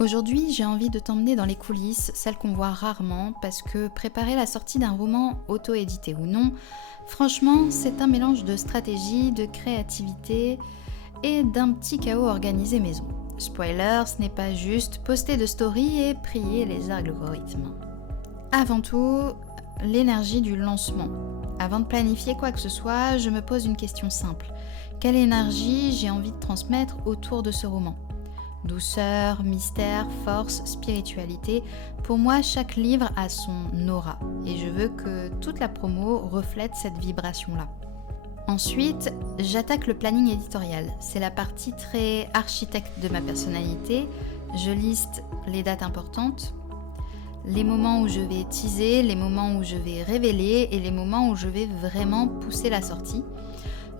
Aujourd'hui, j'ai envie de t'emmener dans les coulisses, celles qu'on voit rarement, parce que préparer la sortie d'un roman, auto-édité ou non, franchement, c'est un mélange de stratégie, de créativité et d'un petit chaos organisé maison. Spoiler, ce n'est pas juste poster de story et prier les algorithmes. Avant tout, l'énergie du lancement. Avant de planifier quoi que ce soit, je me pose une question simple. Quelle énergie j'ai envie de transmettre autour de ce roman ? Douceur, mystère, force, spiritualité. Pour moi, chaque livre a son aura et je veux que toute la promo reflète cette vibration-là. Ensuite, j'attaque le planning éditorial. C'est la partie très architecte de ma personnalité. Je liste les dates importantes, les moments où je vais teaser, les moments où je vais révéler et les moments où je vais vraiment pousser la sortie.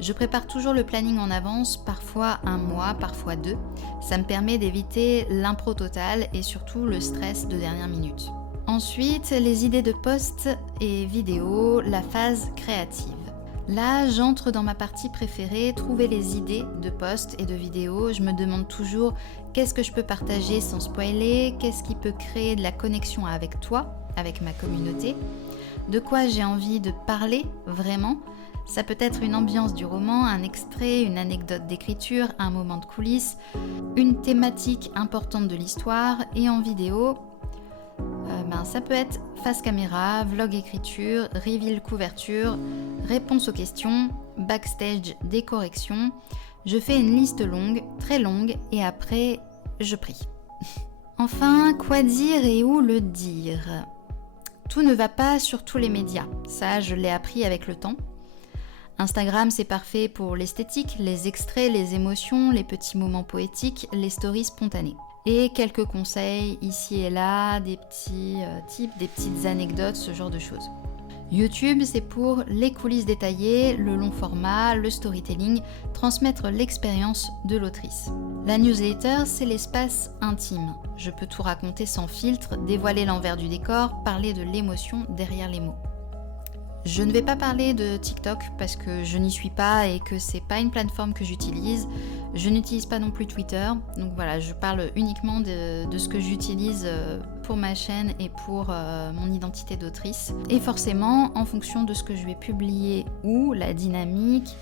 Je prépare toujours le planning en avance, parfois un mois, parfois 2. Ça me permet d'éviter l'impro totale et surtout le stress de dernière minute. Ensuite, les idées de posts et vidéos, la phase créative. Là, j'entre dans ma partie préférée, trouver les idées de posts et de vidéos. Je me demande toujours qu'est-ce que je peux partager sans spoiler, qu'est-ce qui peut créer de la connexion avec toi, avec ma communauté, de quoi j'ai envie de parler vraiment. Ça peut être une ambiance du roman, un extrait, une anecdote d'écriture, un moment de coulisses, une thématique importante de l'histoire et en vidéo, ça peut être face caméra, vlog écriture, reveal couverture, réponse aux questions, backstage des corrections. Je fais une liste longue, très longue et après je prie. Enfin, quoi dire et où le dire ? Tout ne va pas sur tous les médias, ça je l'ai appris avec le temps. Instagram, c'est parfait pour l'esthétique, les extraits, les émotions, les petits moments poétiques, les stories spontanées. Et quelques conseils ici et là, des petits tips, des petites anecdotes, ce genre de choses. YouTube, c'est pour les coulisses détaillées, le long format, le storytelling, transmettre l'expérience de l'autrice. La newsletter, c'est l'espace intime. Je peux tout raconter sans filtre, dévoiler l'envers du décor, parler de l'émotion derrière les mots. Je ne vais pas parler de TikTok parce que je n'y suis pas et que c'est pas une plateforme que j'utilise. Je n'utilise pas non plus Twitter. Donc voilà, je parle uniquement de ce que j'utilise pour ma chaîne et pour mon identité d'autrice. Et forcément, en fonction de ce que je vais publier ou la dynamique,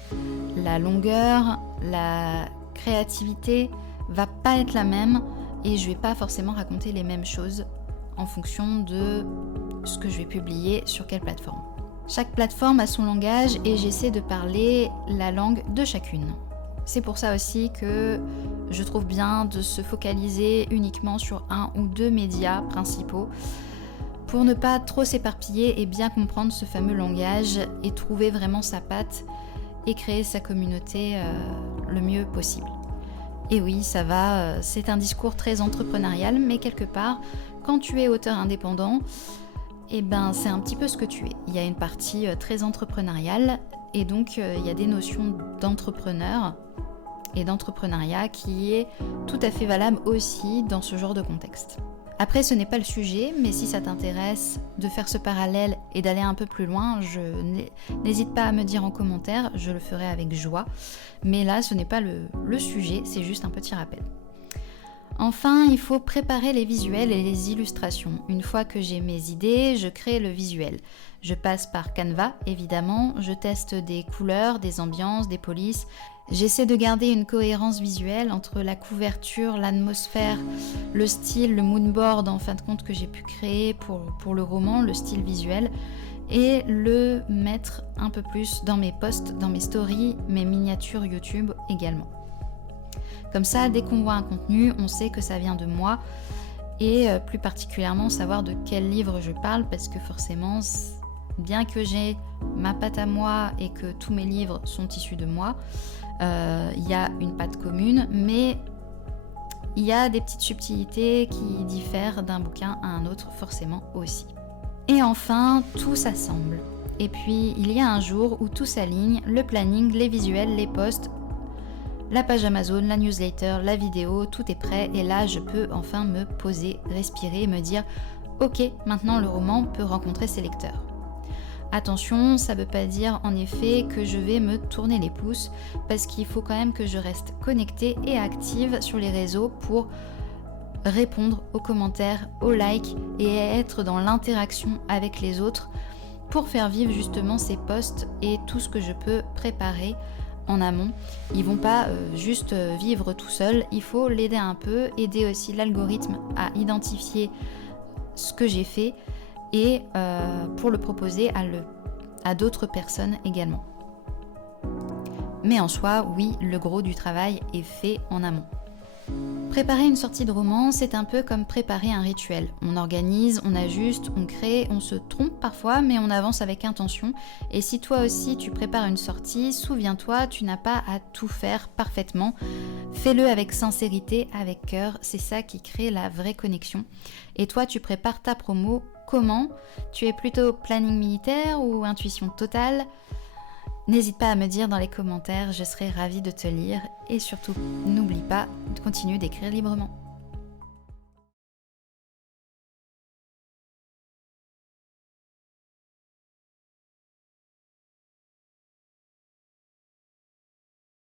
la longueur, la créativité va pas être la même et je vais pas forcément raconter les mêmes choses en fonction de ce que je vais publier sur quelle plateforme. Chaque plateforme a son langage et j'essaie de parler la langue de chacune. C'est pour ça aussi que je trouve bien de se focaliser uniquement sur un ou deux médias principaux pour ne pas trop s'éparpiller et bien comprendre ce fameux langage et trouver vraiment sa patte et créer sa communauté le mieux possible. Et oui, ça va, c'est un discours très entrepreneurial, mais quelque part, quand tu es auteur indépendant, c'est un petit peu ce que tu es. Il y a une partie très entrepreneuriale et donc il y a des notions d'entrepreneur et d'entrepreneuriat qui est tout à fait valable aussi dans ce genre de contexte. Après, ce n'est pas le sujet, mais si ça t'intéresse de faire ce parallèle et d'aller un peu plus loin, n'hésite pas à me dire en commentaire, je le ferai avec joie. Mais là, ce n'est pas le sujet, c'est juste un petit rappel. Enfin, il faut préparer les visuels et les illustrations. Une fois que j'ai mes idées, je crée le visuel. Je passe par Canva, évidemment, je teste des couleurs, des ambiances, des polices. J'essaie de garder une cohérence visuelle entre la couverture, l'atmosphère, le style, le moodboard en fin de compte que j'ai pu créer pour le roman, le style visuel, et le mettre un peu plus dans mes posts, dans mes stories, mes miniatures YouTube également. Comme ça, dès qu'on voit un contenu, on sait que ça vient de moi et plus particulièrement savoir de quel livre je parle parce que forcément, bien que j'ai ma patte à moi et que tous mes livres sont issus de moi, il y a une patte commune, mais il y a des petites subtilités qui diffèrent d'un bouquin à un autre forcément aussi. Et enfin, tout s'assemble. Et puis, il y a un jour où tout s'aligne, le planning, les visuels, les posts, la page Amazon, la newsletter, la vidéo, tout est prêt et là je peux enfin me poser, respirer et me dire ok, maintenant le roman peut rencontrer ses lecteurs. Attention, ça ne veut pas dire en effet que je vais me tourner les pouces parce qu'il faut quand même que je reste connectée et active sur les réseaux pour répondre aux commentaires, aux likes et être dans l'interaction avec les autres pour faire vivre justement ces posts et tout ce que je peux préparer en amont. Ils vont pas juste vivre tout seuls, il faut l'aider un peu, aider aussi l'algorithme à identifier ce que j'ai fait et pour le proposer à d'autres personnes également. Mais en soi, oui, le gros du travail est fait en amont. Préparer une sortie de roman, c'est un peu comme préparer un rituel. On organise, on ajuste, on crée, on se trompe parfois, mais on avance avec intention. Et si toi aussi tu prépares une sortie, souviens-toi, tu n'as pas à tout faire parfaitement. Fais-le avec sincérité, avec cœur, c'est ça qui crée la vraie connexion. Et toi, tu prépares ta promo, comment ? Tu es plutôt planning militaire ou intuition totale ? N'hésite pas à me dire dans les commentaires, je serai ravie de te lire et surtout, n'oublie pas de continuer d'écrire librement.